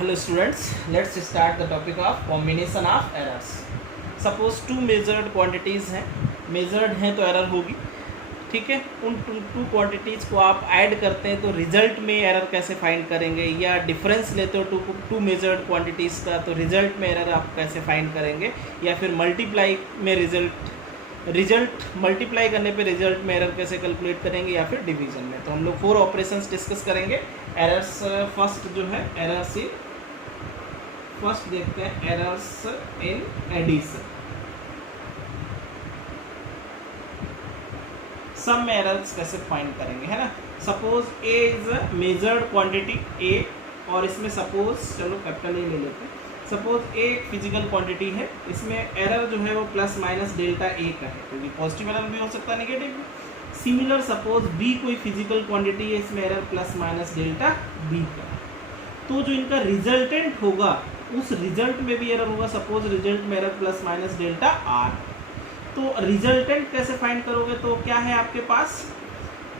Hello students, let's start the topic of combination of errors. Suppose two measured quantities हैं, measured हैं तो error होगी, ठीक है। उन टू क्वांटिटीज़ को आप ऐड करते हैं तो रिजल्ट में एरर कैसे फाइंड करेंगे, या डिफरेंस लेते हो टू मेजर्ड क्वांटिटीज़ का तो रिजल्ट में एरर आप कैसे फाइंड करेंगे, या फिर मल्टीप्लाई में रिजल्ट मल्टीप्लाई करने पे रिजल्ट में एरर कैसे कैलकुलेट करेंगे, या फिर डिवीजन में। तो हम लोग 4 ऑपरेशंस डिस्कस करेंगे। एरर्स फर्स्ट जो है एरर्स इन फर्स्ट देखते हैं एरर्स इन एडिशन। सम में एरर्स कैसे फाइंड करेंगे, है ना। Suppose A is a measured quantity A, और इसमें सपोज चलो कैपिटल ए ले लेते हैं। सपोज ए एक फिजिकल क्वांटिटी है, इसमें एरर जो है वो प्लस माइनस डेल्टा ए का है, क्योंकि पॉजिटिव एरर भी हो सकता है, नेगेटिव भी। सिमिलर सपोज बी कोई फिजिकल क्वांटिटी है, इसमें error plus minus delta B का है। तो जो इनका रिजल्टेंट होगा उस रिजल्ट में भी एरर होगा। सपोज रिजल्ट में error plus minus delta are. तो रिजल्टेंट कैसे फाइंड करोगे, तो क्या है आपके पास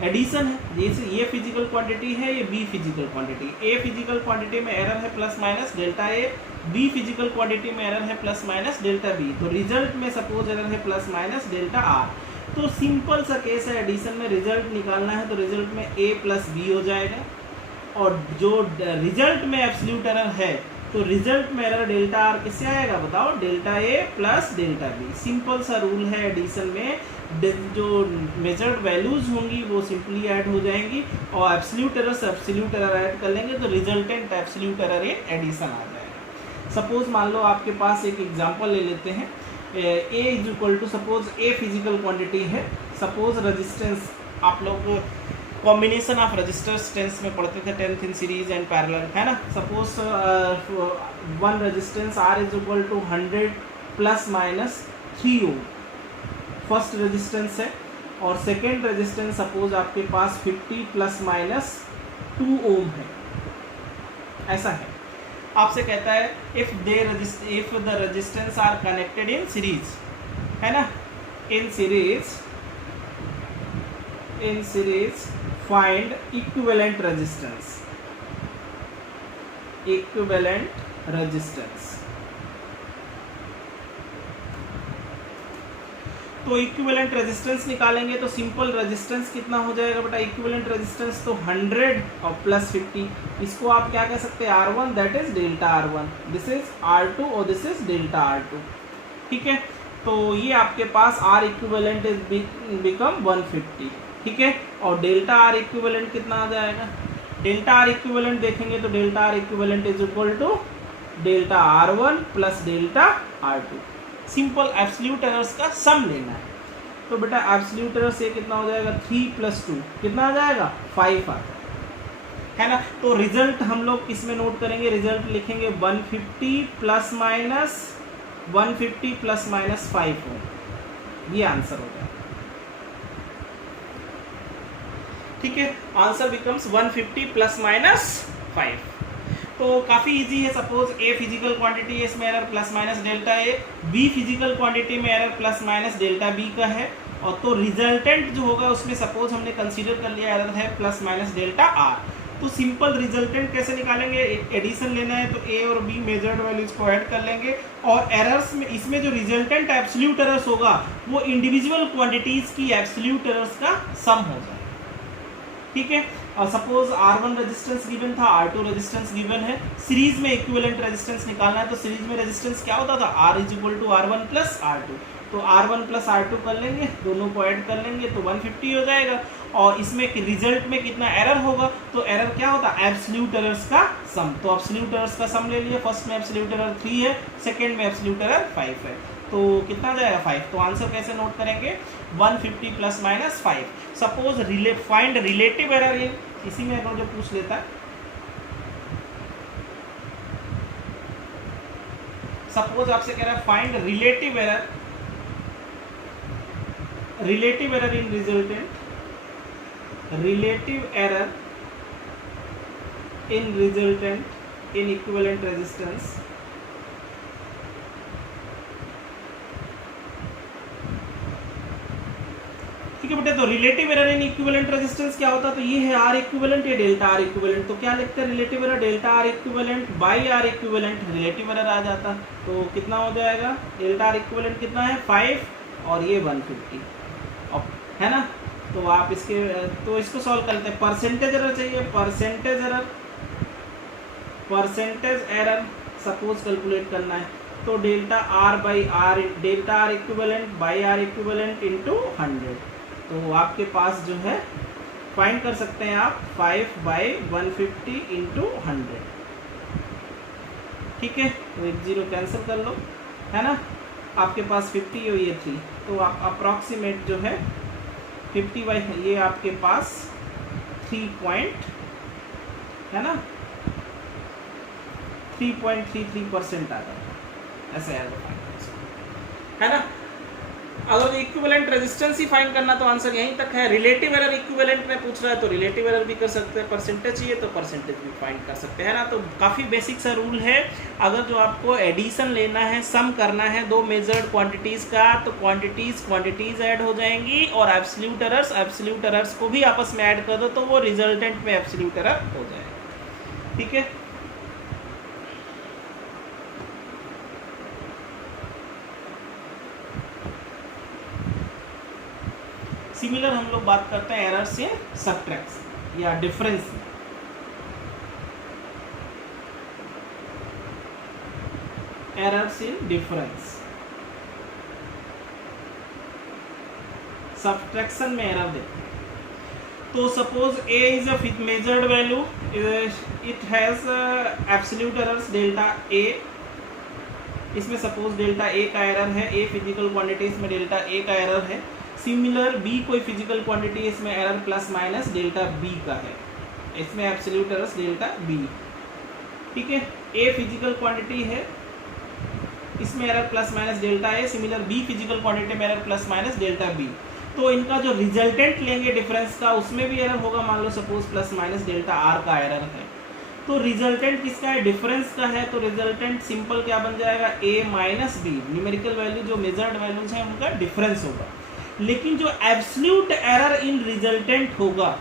एडिशन है। जैसे ये फिजिकल क्वांटिटी है, ये बी फिजिकल क्वांटिटी। ए फिजिकल क्वांटिटी में एरर है plus minus delta A, B physical quantity में एरर है प्लस माइनस डेल्टा बी। तो रिजल्ट में सपोज एरर है प्लस माइनस डेल्टा आर। तो सिंपल सा केस है, एडिशन में रिजल्ट निकालना है तो रिजल्ट में ए प्लस बी हो जाएगा, और जो रिजल्ट में एब्सोल्यूट एरर है तो रिजल्ट में एरर डेल्टा आर किससे आएगा बताओ, delta A plus delta B. Simple सा रूल है एडिशन में, जो मेजर्ड वैल्यूज होंगी वो सिंपली ऐड हो जाएंगी, और एब्सोल्यूट एरर से एब्सोल्यूट एरर ऐड कर लेंगे तो resultant absolute error in addition आ जाएगा। सपोज मान लो आपके पास एक एग्जांपल ले लेते हैं। A is equal to suppose A physical quantity है। सपोज रेजिस्टेंस आप लोग कॉम्बिनेशन ऑफ रजिस्टर्स टेंस में पढ़ते थे, 10th in series and parallel, है ना। Suppose one resistance R is equal to 100 plus minus 3 ohm first resistance है, और सेकेंड रेजिस्टेंस सपोज आपके पास 50 प्लस माइनस 2 ओम है, ऐसा है। आपसे कहता है if the resistance R connected in series, है ना, in series find equivalent resistance। तो इक्विवेलेंट रेजिस्टेंस निकालेंगे तो सिंपल रेजिस्टेंस कितना हो जाएगा बेटा, इक्विवेलेंट रेजिस्टेंस तो 100 और प्लस 50। इसको आप क्या कह सकते हैं, R1 that is delta R1, this is R2 और दिस इज डेल्टा R2, ठीक है। तो ये आपके पास R इक्विवेलेंट इज बिकम 150, ठीक है। और डेल्टा आर इक्विवेलेंट कितना आ जाएगा, डेल्टा आर इक्विवेलेंट देखेंगे तो delta R equivalent is equal to delta R1 plus delta R2। Simple absolute errors का सम लेना है। तो बेटा एब्सोल्यूट एरर्स ये कितना हो जाएगा, 3 प्लस 2 कितना आ जाएगा, 5 आ जाएगा, है ना। तो रिजल्ट हम लोग इसमें नोट करेंगे, रिजल्ट लिखेंगे 150 प्लस माइनस 5 हो, ये आंसर हो जाएगा, ठीक है। Answer becomes 150 plus minus 5। तो काफ़ी इजी है। सपोज ए फिजिकल क्वांटिटी है, इसमें error plus minus delta A, B physical quantity में error plus minus delta B का है, और तो रिजल्टेंट जो होगा उसमें सपोज हमने कंसीडर कर लिया एरर है प्लस माइनस डेल्टा आर। तो सिंपल रिजल्टेंट कैसे निकालेंगे, एडिशन लेना है तो ए और बी मेजर्ड वैल्यूज को ऐड कर लेंगे, और एरर्स में इसमें जो रिजल्टेंट एब्सोल्यूट एरर्स होगा वो इंडिविजुअल क्वांटिटीज की एब्सोल्यूट एरर्स का सम हो जाएगा, ठीक है। और सपोज R1 रेजिस्टेंस गिवन था, R2 रेजिस्टेंस गिवन है। सीरीज में इक्विवेलेंट रेजिस्टेंस निकालना है तो सीरीज में रेजिस्टेंस क्या होता था, R is equal to R1 plus R2। तो R1 प्लस R2 कर लेंगे, दोनों को ऐड कर लेंगे तो 150 हो जाएगा। और इसमें रिजल्ट में कितना एरर होगा, तो एरर क्या होता है, एब्सोल्यूट एरर्स का सम। तो एब्सोल्यूट एरर्स का सम ले लिया। फर्स्ट में एब्सोल्यूट एरर 3 है, सेकेंड में एब्सोल्यूट एरर 5 है, तो कितना आ जाएगा 5। तो आंसर कैसे नोट करेंगे, 150 plus minus 5। Suppose find relative error इन, इसी में अगर जो पूछ लेता है, सपोज आपसे कह रहा है find relative error in resultant, in equivalent resistance, ठीक है बेटे, तो relative error in equivalent resistance क्या होता है, तो ये है आर इक्विवेलेंट, ये डेल्टा आर इक्विवेलेंट। तो क्या लिखते हैं relative error, delta R equivalent by R equivalent, relative error आ जाता। तो कितना हो जाएगा, डेल्टा आर इक्विवेलेंट कितना है 5 और ये 150 है ना। तो आप इसके तो इसको सॉल्व कर लेते हैं। परसेंटेज एरर चाहिए, परसेंटेज एरर सपोज कैलकुलेट करना है, तो delta R by R, delta R equivalent by R equivalent into 100। तो आपके पास जो है फाइंड कर सकते हैं आप 5/150 इंटू 100। ठीक है, तो 1 0 कैंसिल कर लो, है ना। आपके पास 50 और ये 3, तो आप अप्रॉक्सीमेट जो है 50 बाई, ये आपके पास 3 पॉइंट है ना 3.33% आ जाएगा, ऐसे है ना। अगर इक्विवेलेंट रेजिस्टेंस ही फाइंड करना तो आंसर यहीं तक है। रिलेटिव एरर इक्विवेलेंट में पूछ रहा है तो रिलेटिव एरर भी कर सकते हैं, परसेंटेज चाहिए तो परसेंटेज भी फाइंड कर सकते हैं ना। तो काफ़ी बेसिक सा रूल है। अगर जो आपको एडिशन लेना है, सम करना है दो मेजर्ड क्वांटिटीज़ का, तो क्वांटिटीज़ ऐड हो जाएंगी और एब्सोल्यूट एरर्स को भी आपस में ऐड कर दो तो वो रिजल्टेंट में एब्सोल्यूट एरर हो जाएगा। ठीक है, सिमिलर हम लोग बात करते हैं एरर्स या सब्ट्रैक्शन या difference. Errors in difference, subtraction में एरर देखते हैं। तो suppose a is a measured value, it has absolute errors delta a। इसमें सपोज डेल्टा a का एरर है, a फिजिकल क्वांटिटीज में डेल्टा a का एरर है। सिमिलर b कोई फिजिकल क्वांटिटी, इसमें error plus minus delta b का है, इसमें एब्सोल्यूट एरर्स डेल्टा b। ठीक है, a फिजिकल क्वांटिटी है, इसमें error plus minus delta a। Similar b physical quantity में error plus minus delta b। तो इनका जो रिजल्टेंट लेंगे डिफरेंस का, उसमें भी एरर होगा। मान लो suppose plus minus delta r का एरर है, तो रिजल्टेंट किसका है, डिफरेंस का है। तो रिजल्टेंट सिंपल क्या बन जाएगा, a minus b। Numerical value जो मेजर्ड वैल्यूज हैं उनका डिफरेंस होगा। लेकिन जो एब्सोल्यूट एरर इन रिजल्टेंट होगा,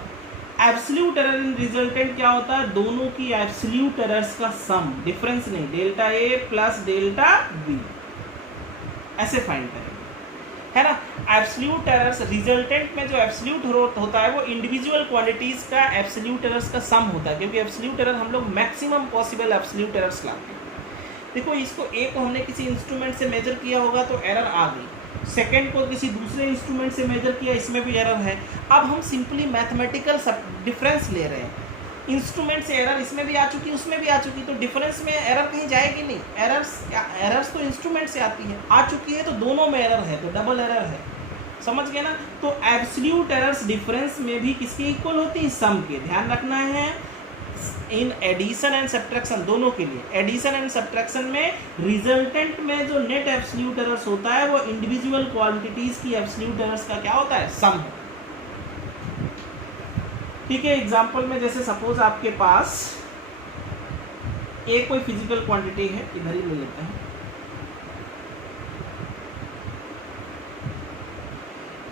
एब्सोल्यूट एरर इन रिजल्टेंट क्या होता है, दोनों की एब्सोल्यूट एरर्स का सम, डिफरेंस नहीं, delta a plus delta b, ऐसे फाइंड करेंगे, है ना। एब्सोल्यूट एरर्स रिजल्टेंट में जो एब्सोल्यूट होता है वो इंडिविजुअल क्वांटिटीज का एब्सोल्यूट एरर्स का सम होता है, क्योंकि एब्सोल्यूट एरर हम लोग मैक्सिमम पॉसिबल एब्सोल्यूट एरर्स लाते हैं। देखो, इसको a को हमने किसी इंस्ट्रूमेंट से मेजर किया होगा तो एरर आ गई, सेकेंड को किसी दूसरे इंस्ट्रूमेंट से मेजर किया, इसमें भी एरर है। अब हम सिंपली मैथमेटिकल डिफरेंस ले रहे हैं, इंस्ट्रूमेंट से एरर इसमें भी आ चुकी, उसमें भी आ चुकी, तो डिफरेंस में एरर कहीं जाएगी नहीं। एरर्स तो इंस्ट्रूमेंट से आती है, आ चुकी है तो दोनों में एरर है, तो डबल एरर है, समझ गए ना। तो एब्सोल्यूट एरर्स डिफरेंस में भी किसके इक्वल होती है, सम के। ध्यान रखना है इन एडिशन एंड सब्ट्रैक्शन दोनों के लिए। एडिशन एंड सब्ट्रैक्शन में रिजल्टेंट में जो नेट एब्सोल्यूट एरर्स होता है वो इंडिविजुअल क्वांटिटीज की एब्सोल्यूट एरर्स का क्या होता है, सम। ठीक है, एग्जांपल में जैसे सपोज आपके पास एक कोई फिजिकल क्वांटिटी है, इधर ही ले लेते हैं।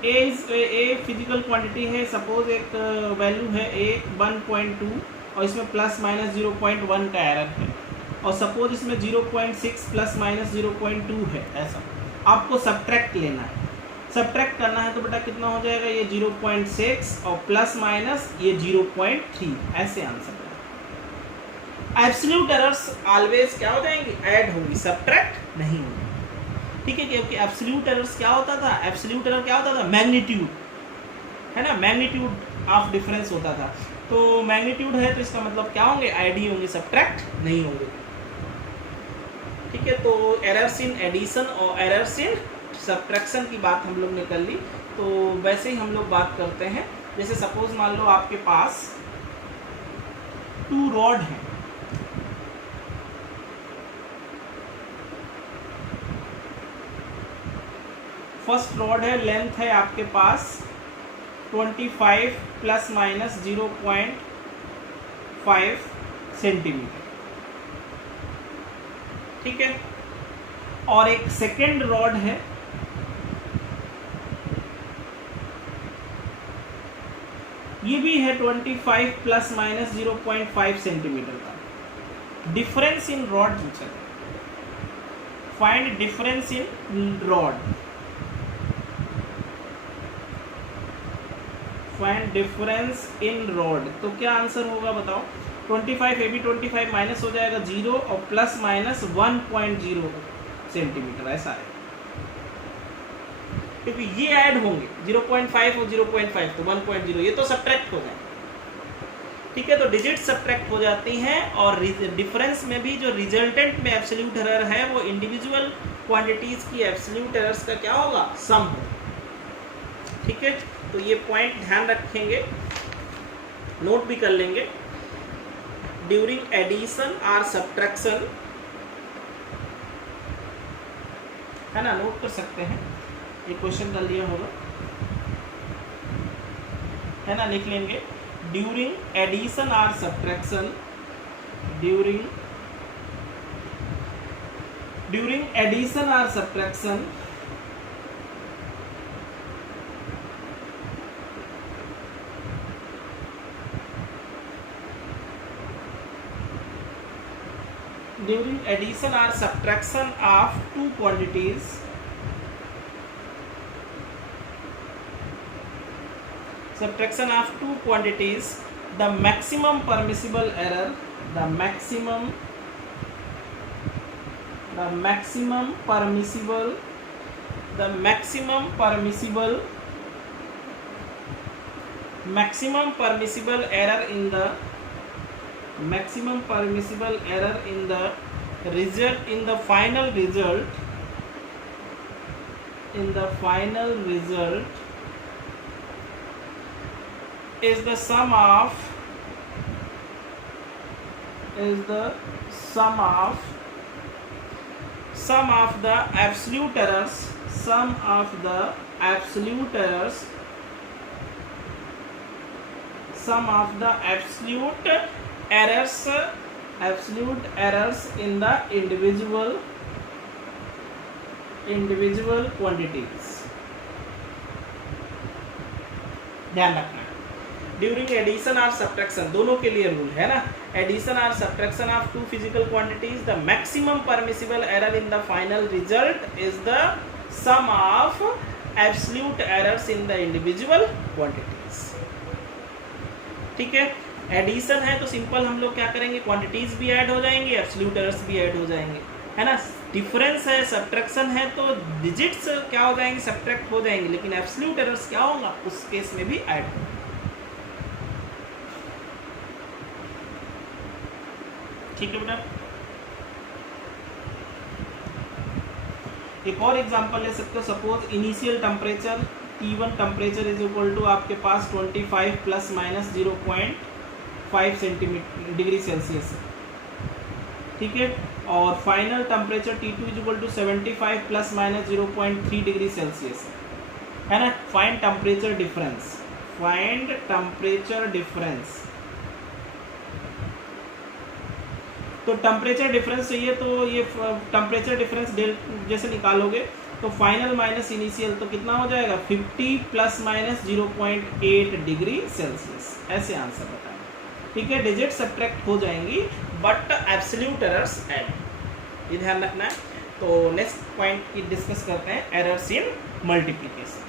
ए फिजिकल क्वांटिटी है, सपोज एक वैल्यू है a 1.2 और इसमें प्लस माइनस 0.1 का एरर है, और सपोज इसमें 0.6 प्लस माइनस 0.2 है। ऐसा आपको सब्ट्रैक्ट लेना है, सब्ट्रैक्ट करना है तो बेटा कितना हो जाएगा, ये 0.6 और प्लस माइनस ये 0.3, ऐसे आंसर है। एब्सोल्यूट एरर्स ऑलवेज क्या हो जाएंगी, ऐड होंगी, सब्ट्रैक्ट नहीं होंगी। ठीक है, क्योंकि एब्सोल्यूट एरर्स क्या होता था, एब्सोल्यूट एरर क्या होता था, मैग्नीट्यूड, है ना, मैग्नीट्यूड ऑफ डिफरेंस होता था। तो मैग्नीट्यूड है तो इसका मतलब क्या होंगे, आईडी होंगे, सब्ट्रैक्ट नहीं होंगे। ठीक है, तो एरर्स इन एडिशन और एरर्स इन सब्ट्रैक्शन की बात हम लोग ने कर ली। तो वैसे ही हम लोग बात करते हैं, जैसे सपोज मान लो आपके पास 2 रॉड हैं, फर्स्ट रॉड है, लेंथ है आपके पास 25 प्लस माइनस 0.5 सेंटीमीटर। ठीक है, और एक सेकेंड रॉड है, ये भी है 25 प्लस माइनस 0.5 सेंटीमीटर का। डिफरेंस इन रॉड पूछा है, find difference in rod, find difference in rod. तो क्या आंसर होगा बताओ? 25 AB 25 माइनस हो जाएगा 0 और प्लस माइनस 1.0 सेंटीमीटर, ऐसा है, क्योंकि ये ऐड होंगे 0.5 और 0.5 तो 1.0, ये तो सब्ट्रैक्ट हो जाएंगे। ठीक है, तो डिजिट सब्ट्रैक्ट हो जाती हैं और डिफरेंस में भी जो रिजल्टेंट में एब्सोल्यूट एरर है वो इंडिविजुअल क्वांटिटीज की एब्सोल्यूट एरर्स का क्या होगा? सम होगा। ठीक है, तो ये पॉइंट ध्यान रखेंगे, नोट भी कर लेंगे। ड्यूरिंग एडिशन और सब्ट्रैक्शन, है ना, नोट कर सकते हैं, ये क्वेश्चन कर लिया होगा, है ना, लिख लेंगे। ड्यूरिंग एडिशन और सब्ट्रैक्शन, ड्यूरिंग एडिशन और subtraction during addition or subtraction of two quantities, subtraction of two quantities, the maximum permissible error, the maximum permissible error in the result, in the final result is the sum of the absolute errors, sum of the absolute errors in the individual quantities। ध्यान रखना, during addition और subtraction दोनों के लिए rule है ना, addition और subtraction of two physical quantities, the maximum permissible error in the final result is the sum of absolute errors in the individual quantities. ठीक है, एडिशन है तो सिंपल हम लोग क्या करेंगे, क्वांटिटीज भी ऐड हो जाएंगे, एब्सोल्यूट एरर्स भी ऐड हो जाएंगे, है ना। डिफरेंस है, सब्ट्रैक्शन है तो डिजिट्स क्या हो जाएंगे, सब्ट्रैक्ट हो जाएंगे, लेकिन एब्सोल्यूट एरर्स क्या होगा, उस केस में भी ऐड होगा। ठीक है बेटा, एक और एग्जांपल ले सकते हो। Suppose initial temperature T1 temperature is equal to आपके पास 25 प्लस माइनस 0.5 डिग्री सेल्सियस है। ठीक है, और final temperature T2 is equal to 75 plus minus 0.3 degree Celsius है ना। Find temperature difference, find temperature difference. तो टेम्परेचर डिफरेंस चाहिए, तो ये टेम्परेचर डिफरेंस जैसे निकालोगे तो फाइनल माइनस इनिशियल तो कितना हो जाएगा, 50 प्लस माइनस 0.8 डिग्री सेल्सियस, ऐसे आंसर बताएंगे। ठीक है, डिजिट सब्ट्रैक्ट हो जाएंगी बट एब्सोल्यूट एरर्स ऐड, ये ध्यान रखना है। तो नेक्स्ट पॉइंट की डिस्कस करते हैं, errors in multiplication.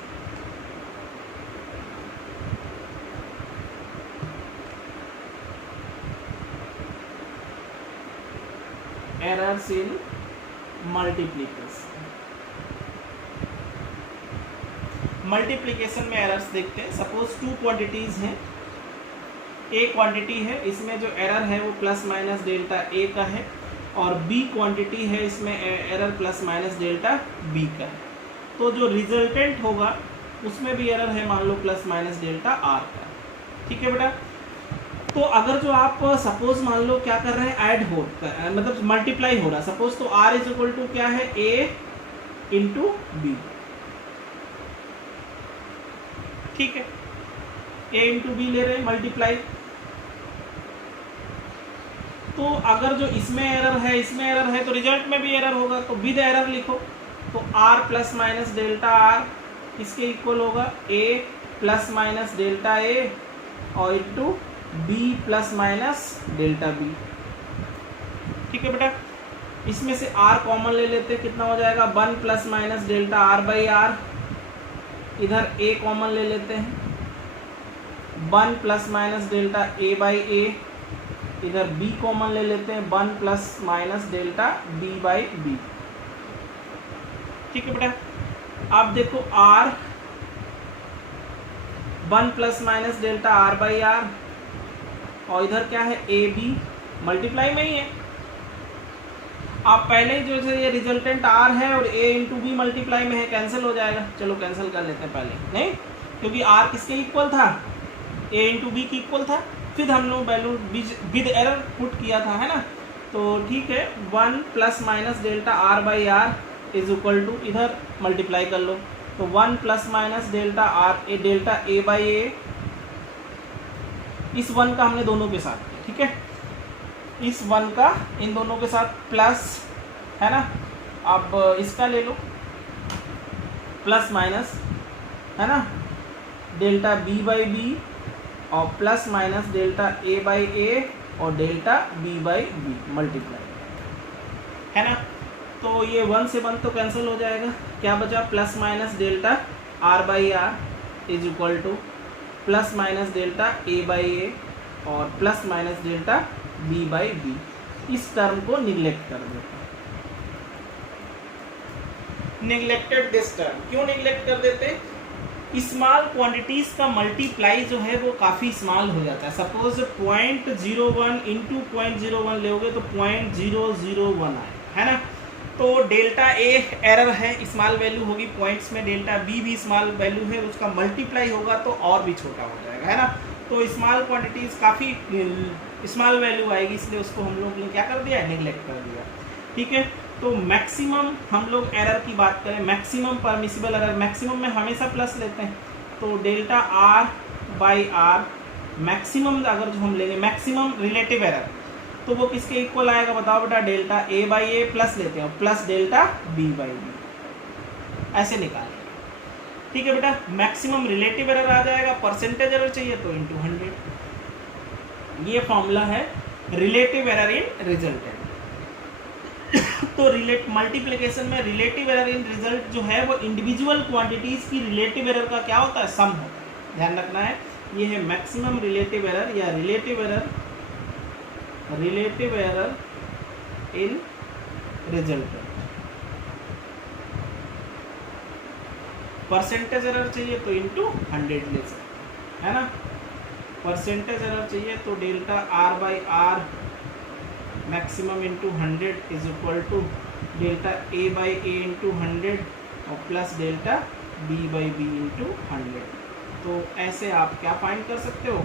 Errors in multiplication, multiplication में एरर्स देखते हैं। सपोज टू क्वांटिटीज हैं, ए क्वांटिटी है, इसमें जो एरर है वो प्लस माइनस डेल्टा ए का है, और बी क्वांटिटी है, इसमें error plus minus delta B का है। तो जो रिजल्टेंट होगा उसमें भी एरर है, मान लो प्लस माइनस डेल्टा आर का। ठीक है बेटा, तो अगर जो आप सपोज मान लो क्या कर रहे हैं, ऐड हो मतलब मल्टीप्लाई हो रहा, सपोज तो आर इज इक्वल टू क्या है, ए इंटू बी। ठीक है, ए इंटू बी ले रहे हैं मल्टीप्लाई। तो अगर जो इसमें एरर है, इसमें एरर है, तो रिजल्ट में भी एरर होगा, तो विद एरर लिखो। तो R plus minus delta R इसके इक्वल होगा A plus minus delta A, और into B plus minus delta B. ठीक है बेटा, इसमें से आर कॉमन ले लेते हैं, कितना हो जाएगा 1 plus minus delta R by R. इधर ए कॉमन ले लेते हैं 1 plus minus delta A by A. इधर बी कॉमन ले लेते हैं 1 plus minus delta B by B. ठीक है बेटा, आप देखो R 1 plus minus delta R by R, और इधर क्या है ए बी, मल्टीप्लाई में ही है। आप पहले ही जो है ये रिजल्टेंट आर है और ए इंटू बी मल्टीप्लाई में है, कैंसिल हो जाएगा। चलो कैंसिल कर लेते हैं पहले, नहीं क्योंकि आर किसके इक्वल था, ए इंटू बी की इक्वल था। फिर हम लोग वैल्यू विद एरर पुट किया था, है ना। तो ठीक है, 1 plus minus delta R by R is equal to, इधर मल्टीप्लाई कर लो तो 1 plus minus delta R A delta A by A. इस 1 का हमने दोनों के साथ, ठीक है, इस 1 का इन दोनों के साथ प्लस, है ना। अब इसका ले लो प्लस माइनस, है ना, डेल्टा बी बाई बी और plus minus delta A by A और delta B by B multiply, है ना। तो ये 1 से 1 तो कैंसिल हो जाएगा, क्या बचा plus minus delta R by R is equal to plus minus delta A by A और plus minus delta B by B. इस टर्म को निगलेक्ट कर देते हैं, निगलेक्टेड दिस टर्म। क्यों निगलेक्ट कर देते हैं, स्मॉल क्वांटिटीज का मल्टीप्लाई जो है वो काफ़ी स्मॉल हो जाता है। सपोज 0.01 इंटू 0.01 लोगे तो 0.001 आए, है ना। तो डेल्टा ए एरर है, स्मॉल वैल्यू होगी पॉइंट्स में, डेल्टा बी भी स्मॉल वैल्यू है, उसका मल्टीप्लाई होगा तो और भी छोटा हो जाएगा, है ना। तो स्मॉल क्वांटिटीज़ काफ़ी स्मॉल वैल्यू आएगी, इसलिए उसको हम लोग ने क्या कर दिया, निगलेक्ट कर दिया। ठीक है, तो मैक्सिमम हम लोग एरर की बात करें, मैक्सिमम परमिसिबल एरर, मैक्सिमम में हमेशा प्लस लेते हैं। तो delta R by R maximum अगर जो हम लेंगे मैक्सिमम रिलेटिव एरर, तो वो किसके इक्वल आएगा बताओ बेटा, delta A by A plus लेते हैं plus delta B by B, ऐसे निकालेंगे। ठीक है बेटा, मैक्सिमम रिलेटिव एरर आ जाएगा, परसेंटेज एरर चाहिए तो इंटू 100। ये फॉर्मूला है रिलेटिव एरर इन रिजल्टेंट। तो मल्टीप्लिकेशन में रिलेटिव एरर इन रिजल्ट जो है वो इंडिविजुअल क्वांटिटीज की रिलेटिव एरर का क्या होता है, सम होता है, ध्यान रखना है। ये है मैक्सिमम रिलेटिव एरर या relative error in resultant. Percentage error चाहिए तो इंटू 100 ले सकते, है ना। परसेंटेज एरर चाहिए तो delta R by R maximum into 100 is equal to delta A by A into 100 और plus delta B by B into 100। तो ऐसे आप क्या फाइंड कर सकते हो,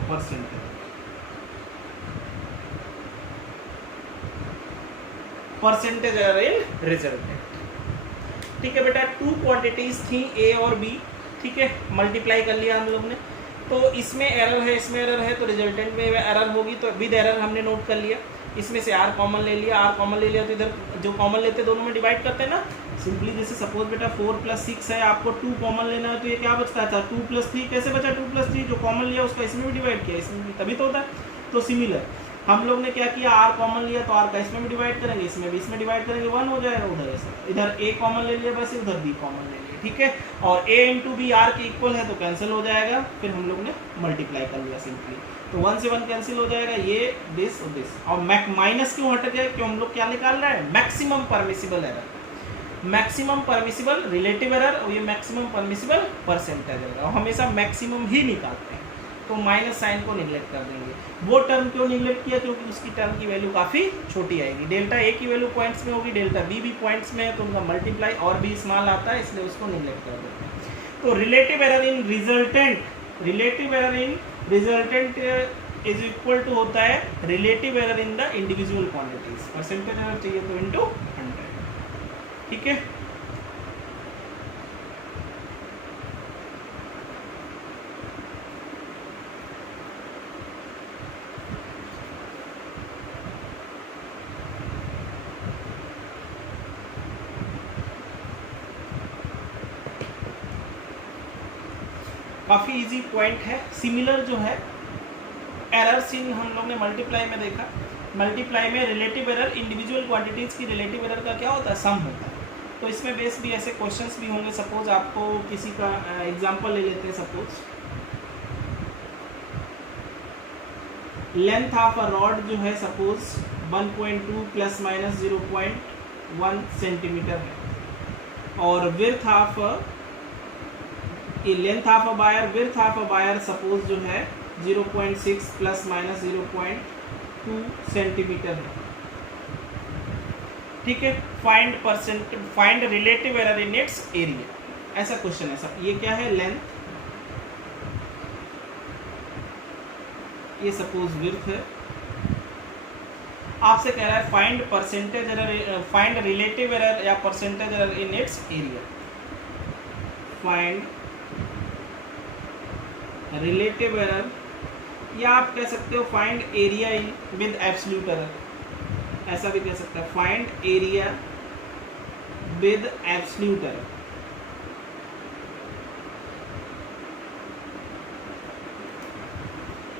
परसेंटेज एरर इन रिजल्टेंट। ठीक है बेटा, 2 क्वांटिटीज थी ए और बी, ठीक है, मल्टीप्लाई कर लिया हम लोग ने। तो इसमें एरर है, इसमें एरर है, तो रिजल्टेंट में एरर होगी, तो विद एरर हमने नोट कर लिया। इसमें से आर कॉमन ले लिया, आर कॉमन ले लिया तो इधर जो कॉमन लेते हैं दोनों में डिवाइड करते हैं ना सिंपली। जैसे सपोज बेटा 4 + 6 है, आपको 2 कॉमन लेना है, तो ये क्या बचता था 2 + 3। कैसे बचा 2 + 3, जो कॉमन लिया उसका इसमें भी डिवाइड किया, इसमें भी, तभी तो होता है। तो सिमिलर हम लोग ने क्या किया, आर कॉमन लिया तो आर का इसमें भी डिवाइड करेंगे, इसमें भी, इसमें डिवाइड करेंगे 1 हो जाएगा। उधर ऐसा, इधर ए कॉमन ले लिया वैसे, उधर बी कॉमन ले लिया, ठीक है। और ए इंटू बी आर के इक्वल है तो कैंसिल हो जाएगा, फिर हम लोग ने मल्टीप्लाई कर लिया सिंपली, तो 1 से 1 कैंसिल हो जाएगा, ये दिस और दिस। और माइनस क्यों हट गया, क्यों हम लोग क्या निकाल रहे हैं, maximum permissible error, maximum permissible relative error और ये मैक्सिमम परमिसिबल परसेंटेज एरर, और हमेशा मैक्सिमम ही निकालते हैं। तो माइनस साइन को निगलेक्ट कर देंगे। वो टर्म क्यों निगलेक्ट किया, क्योंकि उसकी टर्म की वैल्यू काफ़ी छोटी आएगी। डेल्टा ए की वैल्यू पॉइंट्स में होगी, डेल्टा बी भी पॉइंट्स में है, तो उनका मल्टीप्लाई और भी स्मॉल आता है, इसलिए उसको निगलेक्ट कर देते हैं। तो relative error in resultant, relative error in resultant is equal to होता है relative error in the individual quantities. Percentage error चाहिए तो इंटू 100, ठीक है। काफ़ी इजी पॉइंट है। सिमिलर जो है एरर सीन हम लोग ने मल्टीप्लाई में देखा। मल्टीप्लाई में रिलेटिव एरर इंडिविजुअल क्वांटिटीज़ की रिलेटिव एरर का क्या होता है, सम होता है। तो इसमें बेस भी ऐसे क्वेश्चंस भी होंगे। सपोज आपको किसी का एग्जांपल ले लेते हैं। Suppose length of a rod जो है सपोज 1.2 प्लस माइनस 0.1 सेंटीमीटर है, और width of length of a wire, width of a wire suppose जो है 0.6 प्लस माइनस 0.2 सेंटीमीटर है। ठीक है, find relative error in its area, ऐसा क्वेश्चन है सब। ये क्या है, लेंथ, ये सपोज विड्थ है। आपसे कह रहा है find percentage error, find relative error या percentage error in its area. Find relative error, या आप कह सकते हो find area with absolute error, ऐसा भी कह सकते हैं, find area with absolute error.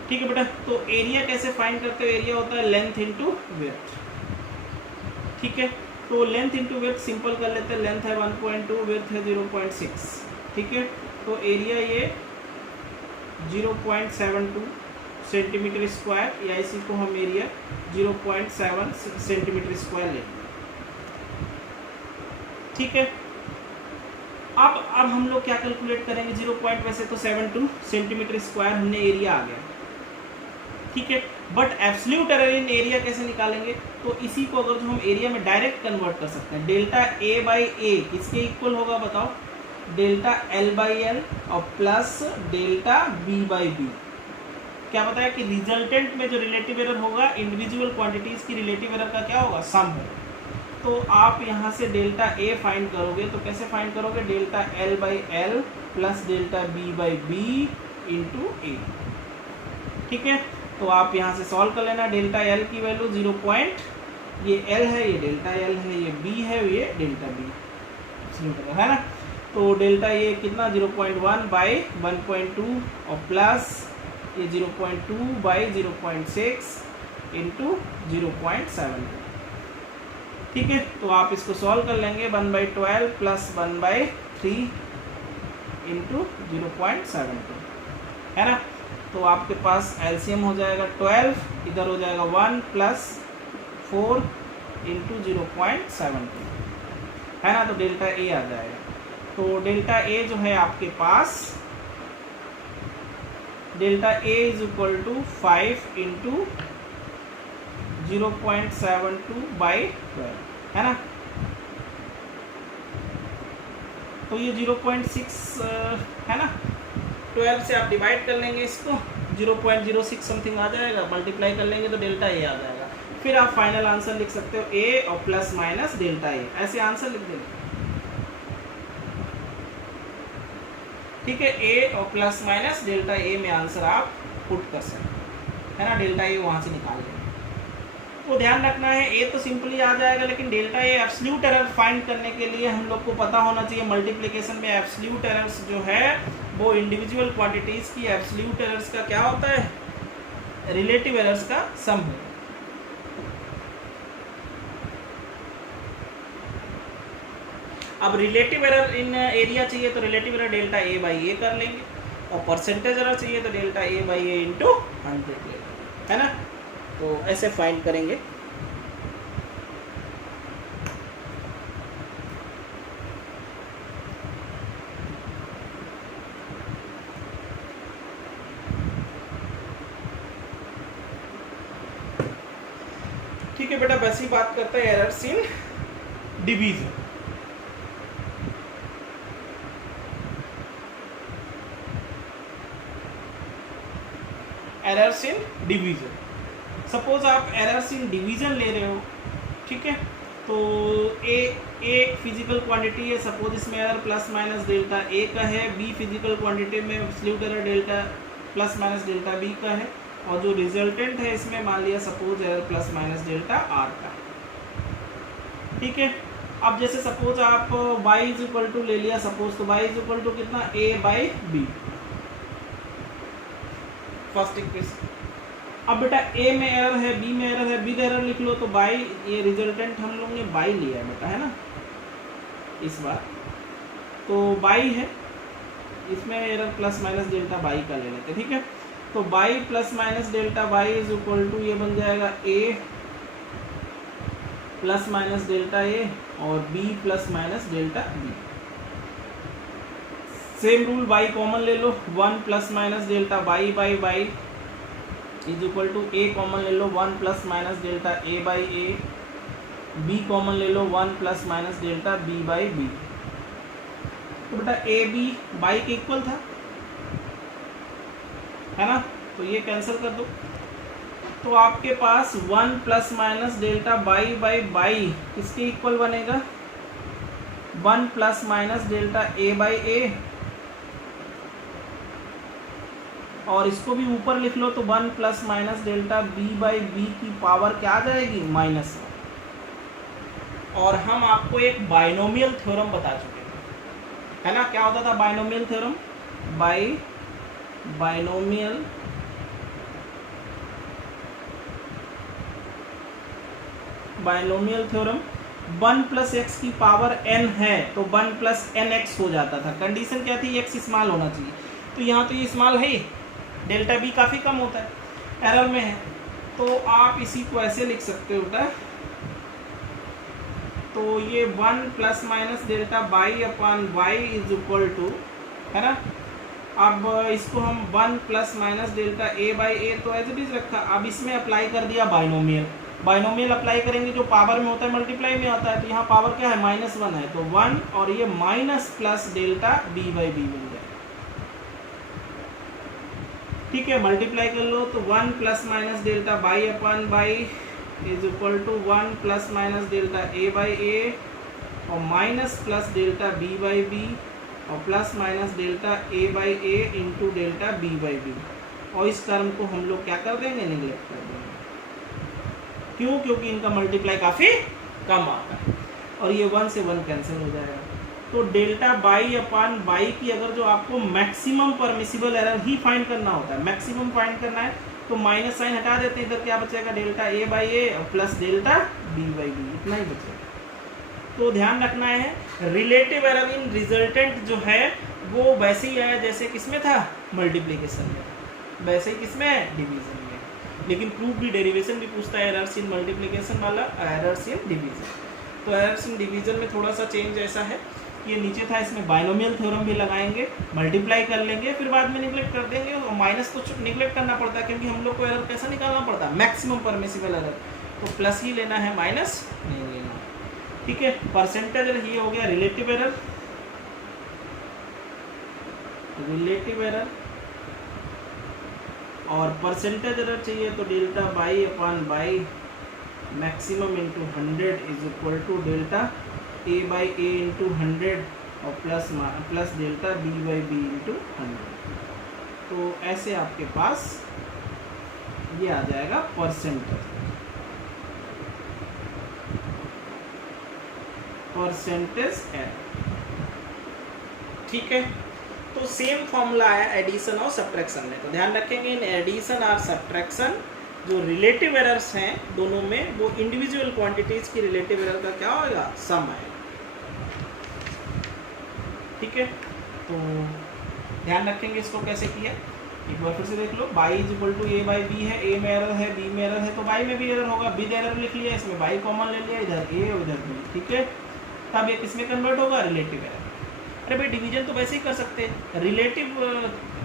ठीक है बेटा, तो एरिया कैसे फाइंड करते हो, एरिया होता है लेंथ इंटू विड्थ। ठीक है, तो लेंथ इंटू विड्थ सिंपल कर लेते हैं। लेंथ है 1.2, विड्थ है 0.6। ठीक है, तो एरिया ये 0.72 सेंटीमीटर स्क्वायर, या इसी को हम एरिया 0.7 सेंटीमीटर स्क्वायर लें। ठीक है, अब हम लोग क्या कैलकुलेट करेंगे, 0.72 सेंटीमीटर स्क्वायर हमने एरिया आ गया। ठीक है, but absolute error in area कैसे निकालेंगे, तो इसी को अगर जो हम एरिया में डायरेक्ट कन्वर्ट कर सकते हैं, डेल्टा ए बाई ए किसके इक्वल होगा बताओ, डेल्टा एल बाई एल और plus delta B by B. क्या बताया कि रिजल्टेंट में जो रिलेटिव एरर होगा इंडिविजुअल क्वांटिटीज की रिलेटिव एरर का क्या होगा, सम होगा। तो आप यहाँ से डेल्टा ए फाइंड करोगे, तो कैसे फाइंड करोगे, delta L by L plus delta B by B into A. ठीक है, तो आप यहाँ से सॉल्व कर लेना। डेल्टा एल की वैल्यू 0. ये एल है, ये डेल्टा एल है, ये बी है, ये डेल्टा बी है ना। तो डेल्टा ये कितना 0.1 बाई 1.2 और प्लस ये 0.2 बाई 0.6 इंटू 0.7। ठीक है, तो आप इसको सॉल्व कर लेंगे। 1/12 प्लस 1/3 इंटू 0.72 है ना। तो आपके पास एलसीएम हो जाएगा 12, इधर हो जाएगा 1 प्लस 4 इंटू 0.72 है ना। तो डेल्टा ए आ जाएगा। तो डेल्टा ए जो है आपके पास, delta A is equal to 5 into 0.72 by 12 है ना। तो ये 0.6 है ना, 12 से आप डिवाइड कर लेंगे इसको, 0.06 समथिंग आ जाएगा, मल्टीप्लाई कर लेंगे तो डेल्टा ए आ जाएगा। फिर आप फाइनल आंसर लिख सकते हो ए और प्लस माइनस डेल्टा ए, ऐसे आंसर लिख देंगे। ठीक है, ए और प्लस माइनस डेल्टा ए में आंसर आप पुट कर सकते हैं, है ना। डेल्टा ए वहाँ से निकाल लेंगे। तो ध्यान रखना है, ए तो सिंपली आ जाएगा, लेकिन delta A absolute error find करने के लिए हम लोग को पता होना चाहिए मल्टीप्लिकेशन में एब्सोल्यूट एरर्स जो है वो इंडिविजुअल क्वांटिटीज की एब्सोल्यूट एरर्स का क्या होता है, रिलेटिव एरर्स का सम है। अब रिलेटिव एरर इन एरिया चाहिए तो relative error delta A by A कर लेंगे, और परसेंटेज एरर चाहिए तो delta A by A into 100 लेंगे, है ना। तो ऐसे फाइंड करेंगे। ठीक है बेटा, वैसी बात करते हैं errors in division. Errors in division, suppose आप एरर्स इन डिवीजन ले रहे हो। ठीक है, तो ए फिजिकल क्वांटिटी है, सपोज इसमें error plus minus delta A का है। बी फिजिकल क्वांटिटी में absolute error delta plus minus delta B का है, और जो रिजल्टेंट है इसमें मान लिया suppose error plus minus delta R का है। ठीक है, अब जैसे सपोज आप y इज इक्वल टू ले लिया सपोज, तो y इज इक्वल टू कितना, a by B, first equation. अब बेटा ए में एरर है, बी में एरर है, बिग एरर लिख लो तो बाई, ये रिजल्टेंट हम लोग ने बाई लिया है बेटा, है ना इस बार, तो बाई है, इसमें error plus minus delta Y का ले लेते, ठीक है। तो Y plus minus delta Y is equal to ये बन जाएगा A plus minus delta A और B plus minus delta B. Same rule, Y common ले लो, 1 plus minus delta by by by is equal to A common ले लो 1 plus minus delta A by A, B common ले लो 1 plus minus delta B by B. तो बेटा A B Y के इक्वल था, है ना, तो ये कैंसिल कर दो, तो आपके पास 1 plus minus delta by by by किसके इक्वल बनेगा, 1 plus minus delta A by A, और इसको भी ऊपर लिख लो तो 1 plus minus delta B by B की पावर क्या आ जाएगी, माइनस। और हम आपको एक बाइनोमियल थ्योरम बता चुके हैं, है ना, क्या होता था binomial theorem, binomial theorem 1 plus x की पावर n है तो 1 प्लस एन एक्स हो जाता था। कंडीशन क्या थी, x स्मॉल होना चाहिए, तो यहाँ तो ये स्मॉल है, डेल्टा बी काफ़ी कम होता है, एरर में है, तो आप इसी को ऐसे लिख सकते हो बेटा, तो ये 1 plus minus delta by upon Y is equal to, है ना, अब इसको हम 1 plus minus delta A by A तो एज इट इज रखा, अब इसमें अप्लाई कर दिया बाइनोमियल अप्लाई करेंगे, जो पावर में होता है मल्टीप्लाई में आता है, तो यहाँ पावर क्या है, -1 है, तो 1 और ये minus plus delta B by B बन जाए, ठीक है, मल्टीप्लाई कर लो तो 1 plus minus delta by upon by is equal to 1 plus minus delta A by A और minus plus delta B by B और plus minus delta A by A into delta B by B, और इस term को हम लोग क्या कर देंगे, निगलेक्ट कर देंगे, क्यों, क्योंकि इनका मल्टीप्लाई काफ़ी कम आता है, और ये 1 से 1 कैंसिल हो जाएगा। तो डेल्टा बाई अपॉन बाई की अगर जो आपको मैक्सिमम परमिसिबल एरर ही फाइंड करना होता है, मैक्सिमम फाइंड करना है, तो माइनस साइन हटा देते हैं, इधर क्या बचेगा, delta A by A plus delta B by B, इतना ही बचेगा। तो ध्यान रखना है रिलेटिव एरर इन रिजल्टेंट जो है वो वैसे ही आया जैसे किसमें था, मल्टीप्लिकेशन में, वैसे ही किसमें, डिवीजन में, लेकिन प्रूफ भी डेरिवेशन भी पूछता है, एरर्स इन मल्टीप्लिकेशन वाला, एरर्स इन डिवीजन। तो एरर्स इन डिवीजन में थोड़ा सा चेंज ऐसा है, ये नीचे था, इसमें बाइनोमियल थ्योरम भी लगाएंगे, मल्टीप्लाई कर लेंगे, फिर बाद में निगलेक्ट कर देंगे, और माइनस तो निगलेक्ट करना पड़ता है क्योंकि हम लोग को एरर कैसा निकालना पड़ता है, मैक्सिमम परमिसिबल एरर, तो प्लस ही लेना है, माइनस नहीं लेना, ठीक है। परसेंटेज एरर ये हो गया रिलेटिव एरर, और परसेंटेज एरर चाहिए तो delta by upon Y maximum into 100 is equal to delta A by A into 100 और plus delta B by B into 100। तो ऐसे आपके पास ये आ जाएगा परसेंटेज एरर, ठीक है। तो सेम फॉर्मूला है एडिशन और सब्ट्रैक्शन में, तो ध्यान रखेंगे इन एडिशन और सब्ट्रैक्शन जो रिलेटिव एरर्स हैं दोनों में, वो इंडिविजुअल क्वांटिटीज की रिलेटिव एरर का क्या होगा, सम आएगा, ठीक है। तो ध्यान रखेंगे इसको कैसे किया, एक बार फिर से देख लो, by is equal to A by B है, ए में एरर है, बी में एरर है, तो बाई में भी एरर होगा, बी एरर लिख लिया, इसमें बाई कॉमन ले लिया, इधर ए और इधर बी, ठीक है। तब ये किसमें कन्वर्ट होगा, रिलेटिव एरर। अरे भाई डिवीजन तो वैसे ही कर सकते हैं, रिलेटिव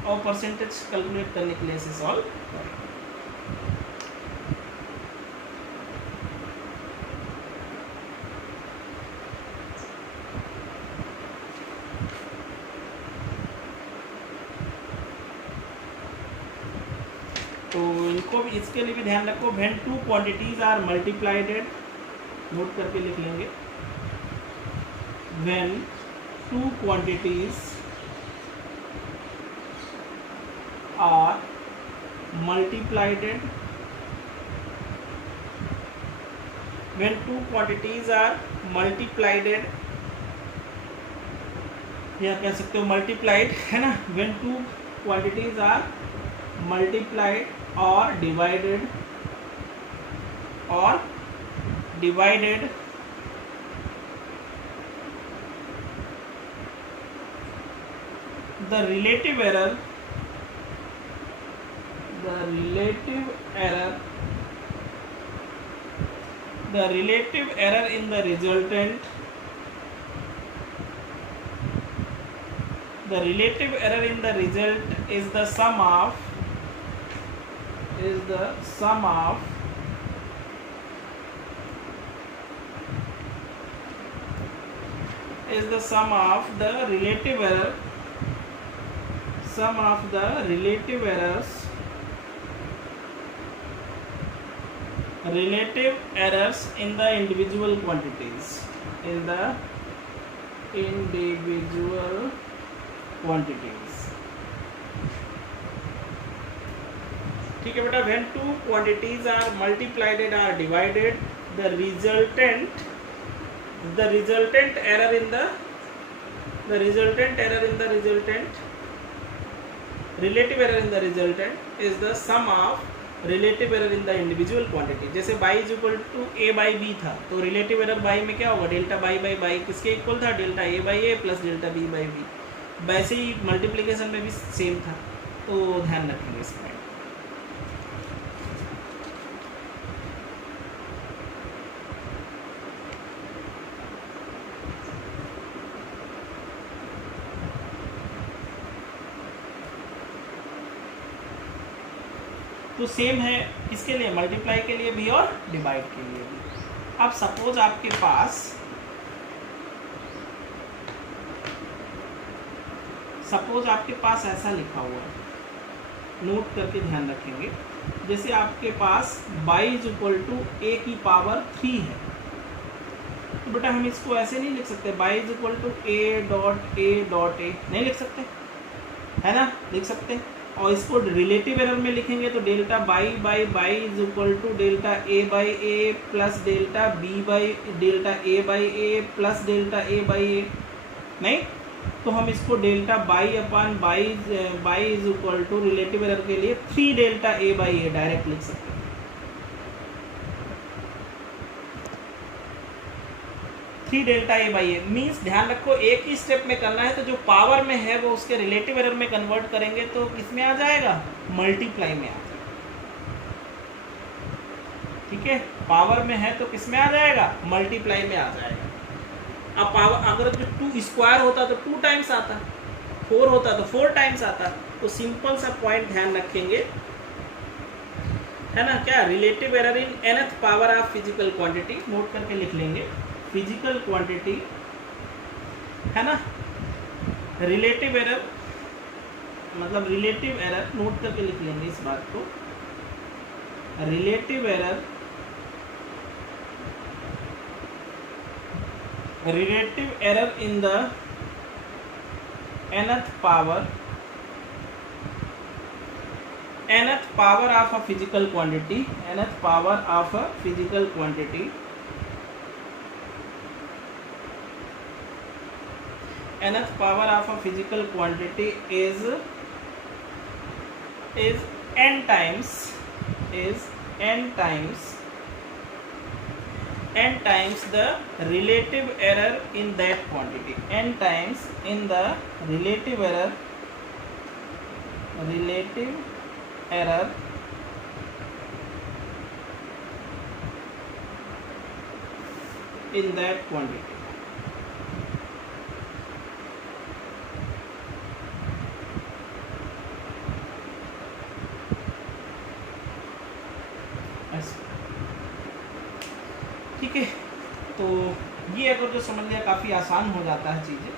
और परसेंटेज कैलकुलेट करने के लिए इसे सॉल्व करें। तो इनको भी, इसके लिए भी ध्यान रखो, when two quantities are multiplied, note करके लिख लेंगे, when two quantities are multiplied, when two quantities are multiplied, या कह सकते हो मल्टीप्लाइड, है ना, when two quantities are multiplied or divided the relative error in the resultant, the relative error in the result is the sum of the relative errors in the individual quantities, ठीक है बेटा। when two quantities are multiplied and are divided, the resultant error in the relative error in the resultant is the sum of relative error in the individual quantity। जैसे y is equal to a by B था, तो relative error y में क्या होगा, delta by by by किसके इक्वल था, delta a by A plus delta b by B. वैसे ही मल्टीप्लिकेशन में भी सेम था, तो ध्यान रखेंगे इस पॉइंट। तो सेम है किसके लिए, मल्टीप्लाई के लिए भी और डिवाइड के लिए भी। अब सपोज आपके पास ऐसा लिखा हुआ है, नोट करके ध्यान रखेंगे। जैसे आपके पास y इज इक्वल टू ए की पावर 3 है, तो बेटा हम इसको ऐसे नहीं लिख सकते, y is equal to a dot A नहीं लिख सकते, है ना, लिख सकते। और इसको रिलेटिव एरर में लिखेंगे तो delta by by by is equal to delta A by A plus delta B by delta A by A plus delta A by A, नहीं तो हम इसको delta by upon by is equal to relative error के लिए 3 delta A by A direct लिख सकते हैं। 3 delta A by A means, ध्यान रखो एक ही स्टेप में करना है, तो जो पावर में है वो उसके रिलेटिव एरर में कन्वर्ट करेंगे तो किस में आ जाएगा, मल्टीप्लाई में आ जाएगा। ठीक है, पावर में है तो किस में आ जाएगा, मल्टीप्लाई में आ जाएगा। अब पावर अगर जो 2 स्क्वायर होता तो 2 टाइम्स आता, 4 होता तो 4 टाइम्स आता। तो सिंपल सा पॉइंट ध्यान रखेंगे, है ना, क्या, relative error in nth power of physical quantity, note करके लिख लेंगे, फिजिकल क्वांटिटी, है ना, रिलेटिव एरर मतलब रिलेटिव एरर, नोट करके लिख लेंगे इस बात को, relative error in the nth power of a physical quantity, nth power of a physical quantity, nth power of a physical quantity is n times the relative error in that quantity, n times in the relative error in that quantity। ठीक है, तो ये अगर जो समझ लिया काफ़ी आसान हो जाता है चीज़ें।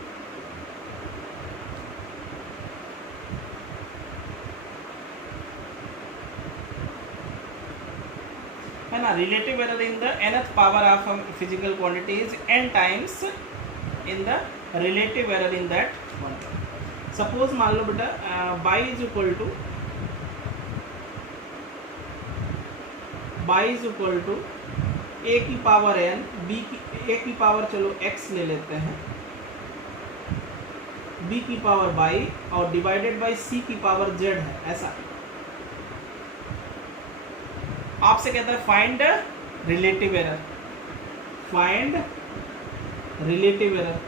है ना, relative error in the nth power of physical quantity is n times in the relative error in that quantity. Suppose मान लो बेटा y is equal to a की पावर n, b की a की पावर चलो x ले लेते हैं, b की पावर y और डिवाइडेड बाय c की पावर z है, ऐसा। आपसे कहता है find relative error, find relative error.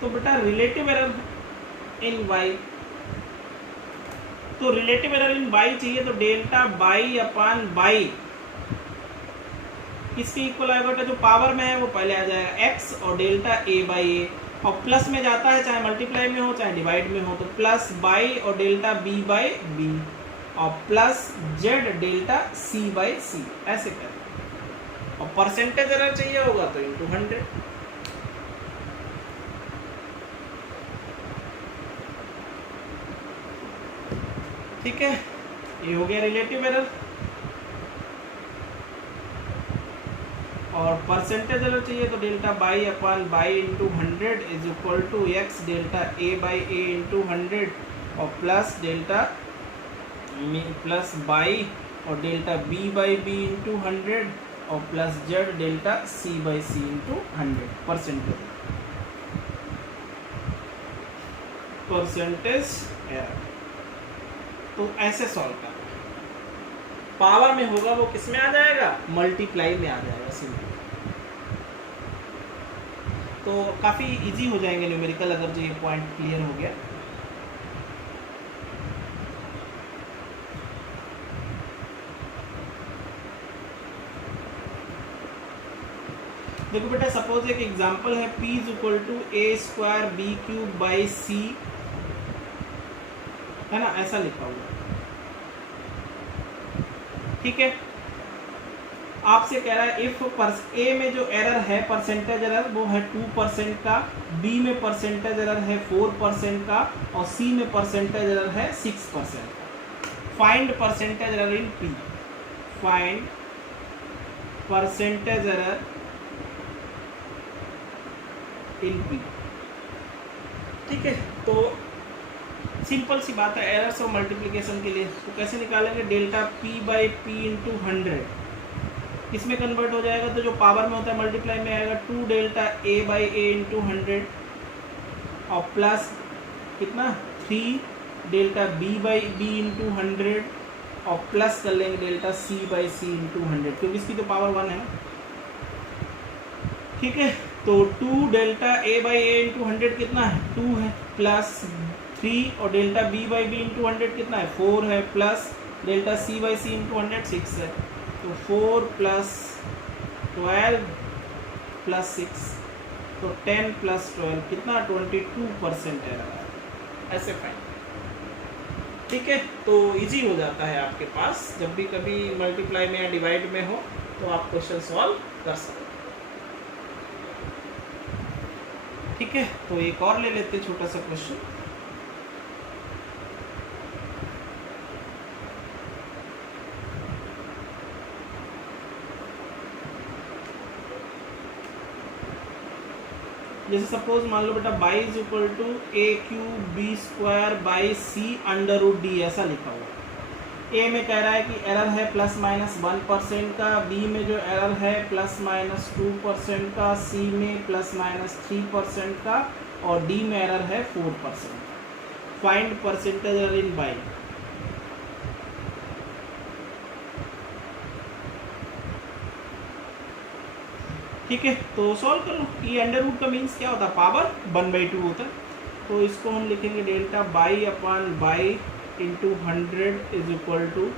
तो बेटा रिलेटिव एरर इन y, तो रिलेटिव एरर इन y चाहिए तो डेल्टा बाई अपान बाई किसके इक्वल आएगा बेटा, जो पावर में है वो पहले आ जाएगा x और डेल्टा a बाई ए, और प्लस में जाता है चाहे मल्टीप्लाई में हो चाहे डिवाइड में हो, तो प्लस बाई और डेल्टा b बाई बी और plus z delta c by C, ऐसे कर। और परसेंटेज एरर चाहिए होगा तो इंटू 100। ठीक है, ये हो गया रिलेटिव एरर। और परसेंटेज एरर चाहिए तो delta by upon by into 100 is equal to X delta A by A into 100 और प्लस डेल्टा प्लस बाई और delta B by B into 100 और plus Z delta C by C into 100। Percentage error तो ऐसे solve करना। Power में होगा वो किस में आ जाएगा, मल्टीप्लाई में आ जाएगा सिंपल। तो काफ़ी इजी हो जाएंगे न्यूमेरिकल अगर जो ये पॉइंट क्लियर हो गया। देखो बेटा सपोज एक एग्जांपल है p is equal to A square B cube by C, है ना, ऐसा लिखा हुआ। ठीक है, आपसे कह रहा है इफ ए में जो एरर है परसेंटेज एरर वो है 2% का, बी में परसेंटेज एरर है 4% का और सी में परसेंटेज एरर है 6%। Find percentage error in P, find percentage error in P. ठीक है, तो सिंपल सी बात है एरर्स और मल्टीप्लिकेशन के लिए। तो कैसे निकालेंगे, delta P by P into 100 इसमें कन्वर्ट हो जाएगा, तो जो पावर में होता है मल्टीप्लाई में आएगा 2 delta A by A into 100 और प्लस कितना 3 delta B by B into 100 और प्लस कर लेंगे delta C by C into 100 क्योंकि इसकी तो पावर 1 है। ठीक है, तो 2 delta A by A into 100 कितना है 2 है, प्लस 3 और delta B by B into 100 कितना है 4 है, plus delta C by C into 100 6 है। तो 4 प्लस 12 प्लस 6 तो 10 प्लस 12 कितना 22% एरर, ऐसे फाइन। ठीक है, तो इजी हो जाता है आपके पास, जब भी कभी मल्टीप्लाई में या डिवाइड में हो तो आप क्वेश्चन सॉल्व कर सकते। ठीक है, तो एक और ले लेते छोटा सा क्वेश्चन। जैसे सपोज मान लो बेटा y is equal to A cube B square by C under root D, ऐसा लिखा हुआ। ए में कह रहा है कि एरर है प्लस माइनस 1% का, बी में जो एरर है प्लस माइनस 2% का, सी में प्लस माइनस 3% का और डी में एरर है 4%। Find percentage error in by. ठीक है, तो सॉल्व करो। ये अंडर रूट का मीन्स क्या होता है, पावर 1/2 होता है। तो इसको हम लिखेंगे delta by upon by into 100 is equal to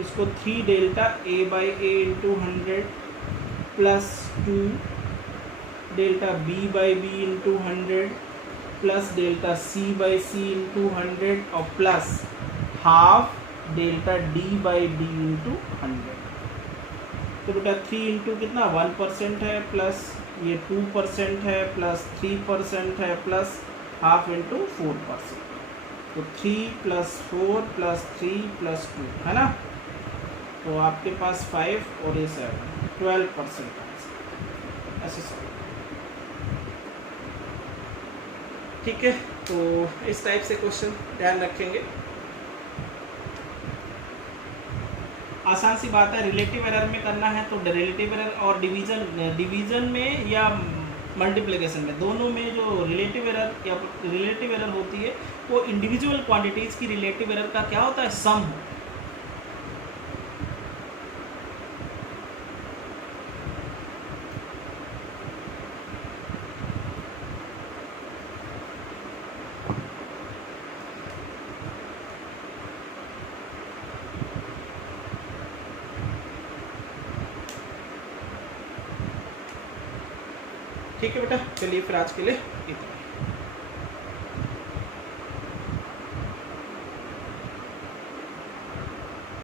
इसको 3 delta A by A into 100 plus 2 delta B by B into 100 plus delta C by C into 100 और plus half delta D by D into 100। तो बेटा 3 into कितना 1% है, plus ये 2% है, plus 3% है, plus half into 4%। तो 3 प्लस 4 प्लस 3 प्लस 2 है ना, तो आपके पास 5 और ये 7 12% ऐसे सब। ठीक है, तो इस टाइप से क्वेश्चन ध्यान रखेंगे। आसान सी बात है, रिलेटिव एरर में करना है तो रिलेटिव एरर और डिवीजन में या मल्टीप्लिकेशन में, दोनों में जो रिलेटिव एरर होती है वो इंडिविजुअल क्वांटिटीज की रिलेटिव एरर का क्या होता है, सम होता है। ठीक है बेटा, चलिए फिर आज के लिए इतना।